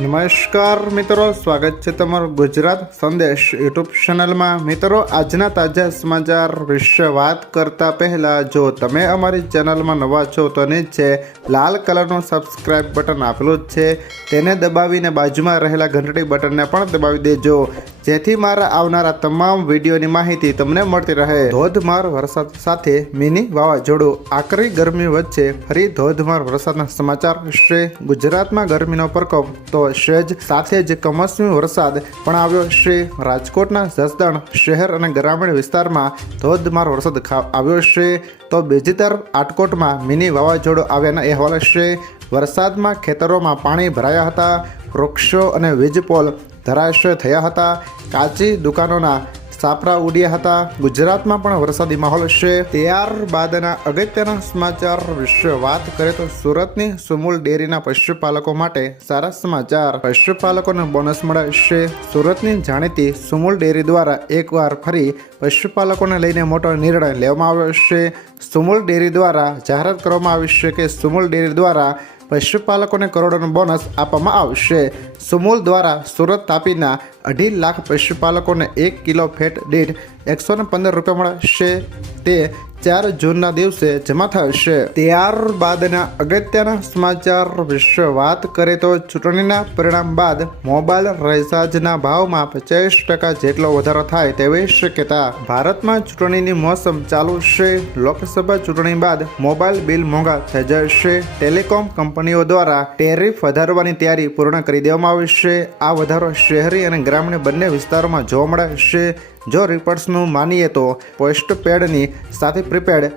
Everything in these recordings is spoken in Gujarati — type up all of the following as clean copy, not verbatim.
નમસ્કાર મિત્રો, સ્વાગત છે તમારું ગુજરાત સંદેશ યુટ્યુબ ચેનલમાં। મિત્રો, આજના તાજા સમાચાર વિશે વાત કરતા પહેલા જો તમે અમારી ચેનલમાં નવા છો તો નીચે લાલ કલરનું સબસ્ક્રાઇબ બટન આપેલું જ છે, તેને દબાવીને બાજુમાં રહેલા ઘંટડી બટનને પણ દબાવી દેજો, જેથી મારા આવનારા તમામ વિડીયોની માહિતી તમને મળતી રહે। ધોધમાર વરસાદ સાથે મિની વાવાઝોડું, આકરી ગરમી વચ્ચે ફરી ધોધમાર વરસાદના સમાચાર છે। ગુજરાતમાં ગરમીનો પ્રકોપ તો સહેજ સાથે જ કમોસમી વરસાદ પણ આવ્યો છે। રાજકોટના જસદણ શહેર અને ગ્રામીણ વિસ્તારમાં ધોધમાર વરસાદ આવ્યો છે, તો બીજી તરફ આટકોટમાં મિની વાવાઝોડું આવ્યાના અહેવાલ છે। વરસાદમાં ખેતરોમાં પાણી ભરાયા હતા, વૃક્ષો અને વીજપોલ ધરાશય થયા હતા, કાચી દુકાનોના સાપરા ઉડ્યા હતા। ગુજરાતમાં પણ વરસાદી માહોલ છે। ત્યારબાદના અગત્યના સમાચાર વિશે વાત કરીએ તો સુરતની સુમુલ ડેરીના પશુપાલકો માટે સારા સમાચાર, પશુપાલકોને બોનસ મળે છે। સુરતની જાણીતી સુમુલ ડેરી દ્વારા એકવાર ફરી પશુપાલકોને લઈને મોટો નિર્ણય લેવામાં આવ્યો છે। સુમુલ ડેરી દ્વારા જાહેરાત કરવામાં આવી છે કે સુમુલ ડેરી દ્વારા પશુપાલકોને કરોડોનું બોનસ આપવામાં આવશે। સુમુલ દ્વારા સુરત તાપીના 2.5 લાખ પશુપાલકોને 1 કિલો ફેટ દીઠ 115 રૂપિયા મળશે, તે 4 જૂનના દિવસે જમા થશે। ત્યારબાદના અગત્યના સમાચાર વિશે વાત કરીએ તો ચૂંટણીના પરિણામ બાદ મોબાઈલ રિચાર્જના ભાવમાં 50% જેટલો વધારો થાય તેવી શક્યતા। ભારતમાં ચૂંટણીની મોસમ ચાલુ છે। લોકસભા ચૂંટણી બાદ મોબાઈલ બિલ મોંઘા થઈ જશે। ટેલિકોમ કંપનીઓ દ્વારા ટેરિફ વધારવાની તૈયારી પૂર્ણ કરી દેવામાં આવી છે। આ વધારો શહેરી અને ગ્રામીણ બંને વિસ્તારોમાં જોવા મળે છે। જો રિપોર્ટ્સનું માનીએ તો પોસ્ટપેડની સાથે પ્રીપેડ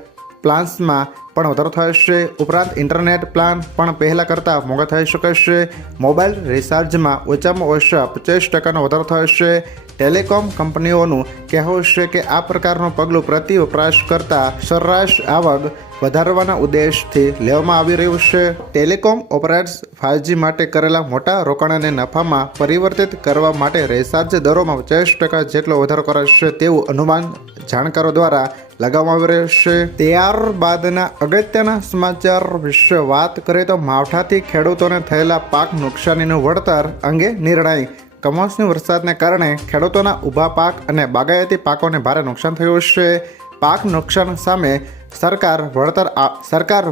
પ્લાન્સમાં પણ વધારો થશે। ઉપરાંત ઇન્ટરનેટ પ્લાન પણ પહેલાં કરતાં મોંઘા થઈ શકે છે। મોબાઈલ રિચાર્જમાં ઓછામાં ઓછા 50% વધારો થશે। ટેલિકોમ કંપનીઓનું કહેવું છે કે આ પ્રકારનું પગલું પ્રતિ વપરાશકર્તા સરેરાશ આવક વધારવાના ઉદ્દેશથી લેવામાં આવી રહ્યું છે। ટેલિકોમ ઓપરેટર્સ 5G માટે કરેલા મોટા રોકાણને નફામાં પરિવર્તિત કરવા માટે રિચાર્જ દરોમાં 50% જેટલો વધારો કરશે તેવું અનુમાન જાણકારો દ્વારા લગાવવામાં આવી રહ્યું છે। ત્યારબાદના અગત્યના સમાચાર વિશે વાત કરીએ તો માવઠાથી ખેડૂતોને થયેલા પાક નુકસાનીનું વળતર અંગે નિર્ણય। કમોસમી વરસાદને કારણે ખેડૂતોના ઊભા પાક અને બાગાયતી પાકોને ભારે નુકસાન થયું છે। પાક નુકસાન સામે સરકાર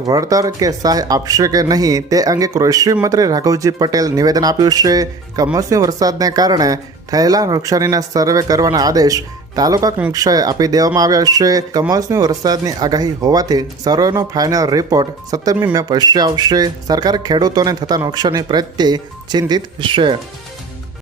વળતર કે સહાય આપશે કે નહીં તે અંગે કૃષિ મંત્રી રાઘવજી પટેલ નિવેદન આપ્યું છે। કમોસમી વરસાદને કારણે થયેલા નુકસાનીના સર્વે કરવાના આદેશ તાલુકા કક્ષાએ આપી દેવામાં આવ્યા છે। કમોસમી વરસાદની આગાહી હોવાથી સર્વેનો ફાઇનલ રિપોર્ટ 17મી મે પછી આવશે। સરકાર ખેડૂતોને થતા નુકસાની પ્રત્યે ચિંતિત છે।